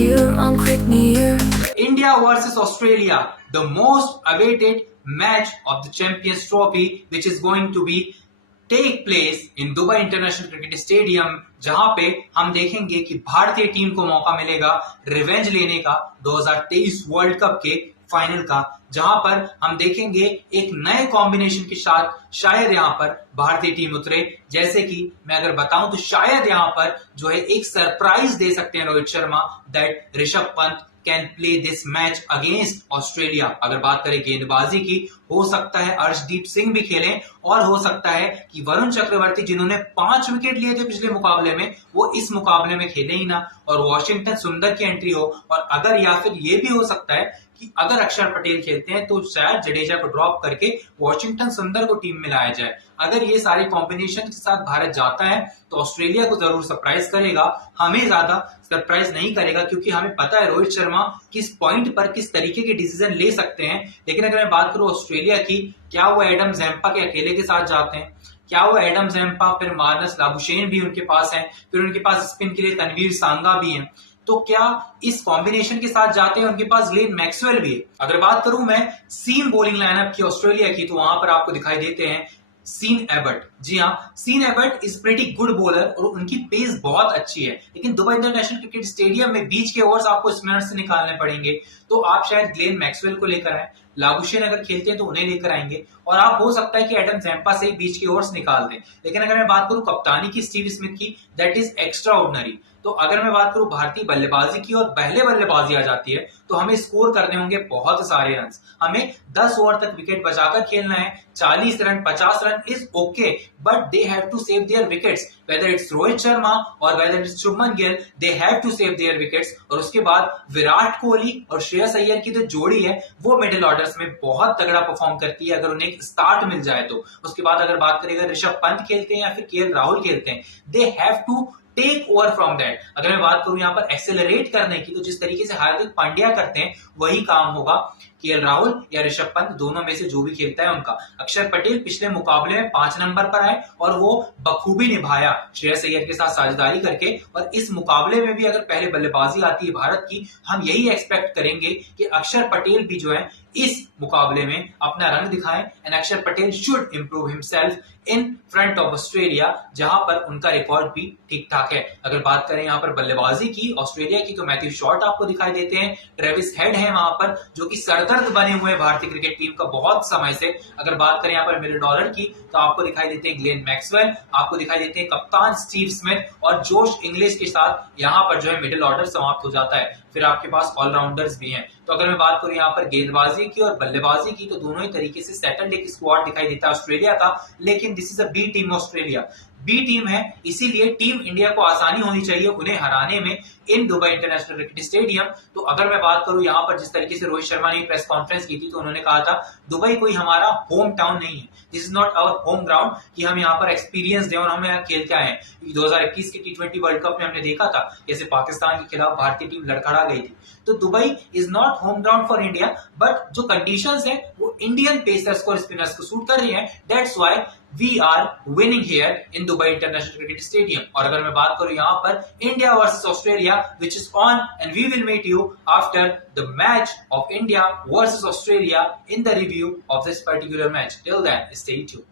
Here on Quick Near. India versus Australia, the most awaited match of the Champions Trophy, which is going to be take place in Dubai International Cricket Stadium, जहां पे हम देखेंगे कि भारतीय team को मौका मिलेगा revenge लेने का 2023 वर्ल्ड कप के फाइनल का, जहां पर हम देखेंगे एक नए कॉम्बिनेशन के साथ शायद यहां पर भारतीय टीम उतरे। जैसे कि मैं अगर बताऊं तो शायद यहां पर जो है एक सरप्राइज दे सकते हैं Rohit Sharma, that Rishabh Pant can play this match against Australia. अगर बात करें गेंदबाजी की, हो सकता है अर्शदीप सिंह भी खेलें और हो सकता है कि वरुण चक्रवर्ती, जिन्होंने 5 विकेट लिए थे पिछले मुकाबले में, वो इस मुकाबले में खेले ही ना और वॉशिंगटन सुंदर की एंट्री हो। और अगर या फिर ये भी हो सकता है कि अगर अक्षर पटेल खेलते हैं तो शायद जडेजा को ड्रॉप करके वॉशिंगटन सुंदर को टीम में लाया जाए। अगर ये सारे कॉम्बिनेशन के साथ भारत जाता है तो ऑस्ट्रेलिया को जरूर सरप्राइज करेगा, हमें ज्यादा सरप्राइज नहीं करेगा, क्योंकि हमें पता है रोहित शर्मा किस पॉइंट पर किस तरीके के डिसीजन ले सकते हैं। लेकिन अगर मैं बात करूं ऑस्ट्रेलिया की, क्या वो एडम जैम्पा के अकेले के साथ जाते हैं? क्या वो एडम जैम्पा, फिर मार्नस लाबुशेन भी उनके पास है, फिर उनके पास स्पिन के लिए तनवीर सांगा भी है, तो क्या इस कॉम्बिनेशन के साथ जाते हैं? उनके पास ग्लेन मैक्सवेल भी है। अगर बात करूं मैं सीम बॉलिंग लाइनअप की ऑस्ट्रेलिया की, तो वहां पर आपको दिखाई देते हैं सीन एबर्ट। जी हाँ, Sean Abbott is pretty good bowler और उनकी पेस बहुत अच्छी है, लेकिन दुबई इंटरनेशनल क्रिकेट स्टेडियम में बीच के ओवर्स आपको स्पिनर से निकालने पड़ेंगे, तो आप शायद ग्लेन मैक्सवेल को लेकर आए, लाबुशेन अगर खेलते हैं तो उन्हें लेकर आएंगे, और आप हो सकता है कि एडम जैम्पा से बीच के ओवर्स निकाल दें। लेकिन अगर मैं बात करूं कप्तानी की स्टीव स्मिथ की, दैट इज एक्स्ट्रा ऑर्डिनरी। तो अगर मैं बात करूं भारतीय बल्लेबाजी की और पहले बल्लेबाजी आ जाती है, तो हमें स्कोर करने होंगे बहुत सारे रन। हमें 10 ओवर तक विकेट बचाकर खेलना है। 40 run 50 run is okay, but they have to save their wickets, whether it's Rohit Sharma और whether it's Shubman Gill, they have to save their wickets. और उसके बाद विराट कोहली और श्रेयस अय्यर की जो जोड़ी है वो मिडिल ऑर्डर्स में बहुत तगड़ा परफॉर्म करती है, अगर उन्हें एक स्टार्ट मिल जाए तो। उसके बाद अगर बात करें अगर ऋषभ पंत खेलते हैं या फिर केएल राहुल खेलते हैं, they have to take over from that. अगर मैं बात करूं यहां पर एक्सेलरेट करने की, तो जिस तरीके से हार्दिक पांड्या करते हैं वही काम होगा केएल राहुल या ऋषभ पंत, दोनों में से जो भी खेलता है उनका। अक्षर पटेल पिछले मुकाबले में 5 नंबर पर आए और वो बखूबी निभाया श्रेयस अय्यर के साथ साझेदारी करके, और इस मुकाबले में भी अगर पहले बल्लेबाजी आती है भारत की, हम यही एक्सपेक्ट करेंगे कि अक्षर पटेल भी जो है इस मुकाबले में अपना रंग दिखाएं, एंड अक्षर Patel should improve himself in front of Australia, जहां पर उनका रिकॉर्ड भी ठीक ठाक है। अगर बात करें यहां पर बल्लेबाजी की ऑस्ट्रेलिया की, तो मैथ्यू शॉर्ट आपको दिखाई देते हैं, ट्रेविस हेड है वहां पर जो कि सरदर्द बने हुए हैं भारतीय क्रिकेट टीम का बहुत समय से। अगर बात करें यहां पर मिडिल ऑर्डर की, तो आपको दिखाई देते हैं ग्लेन मैक्सवेल, आपको दिखाई देते हैं कप्तान स्टीव स्मिथ, और जोश इंग्लिश के साथ यहां पर जो है मिडिल ऑर्डर समाप्त हो जाता है। फिर आपके पास ऑलराउंडर्स भी हैं। तो अगर मैं बात करूं यहाँ पर गेंदबाजी की और बल्लेबाजी की, तो दोनों ही तरीके से सेटल्ड एक स्क्वाड दिखाई देता है ऑस्ट्रेलिया का, लेकिन this is a B team Australia. B team है, इसीलिए टीम इंडिया को आसानी होनी चाहिए उन्हें हराने में इन दुबई इंटरनेशनल क्रिकेट स्टेडियम। तो अगर मैं बात करूं यहाँ पर जिस तरीके से रोहित शर्मा ने प्रेस कॉन्फ्रेंस की थी, तो उन्होंने कहा था दुबई कोई हमारा होम टाउन नहीं है, this is not our home ground कि हम यहाँ पर एक्सपीरियंस दें और हम यहाँ खेल के आए हैं। 2021 के T20 वर्ल्ड कप में हमने देखा था जैसे पाकिस्तान के खिलाफ भारतीय टीम लड़खड़ा गई थी। तो Dubai is not home ground for India, but जो कंडीशंस हैं वो इंडियन पेसर्स को और स्पिनर्स को सूट कर रही हैं, that's why we are winning here in Dubai International Cricket Stadium. और अगर मैं बात करूं यहाँ पर India versus Australia, which is on, and we will meet you after the match of India versus Australia in the review of this particular match. Till then stay tuned.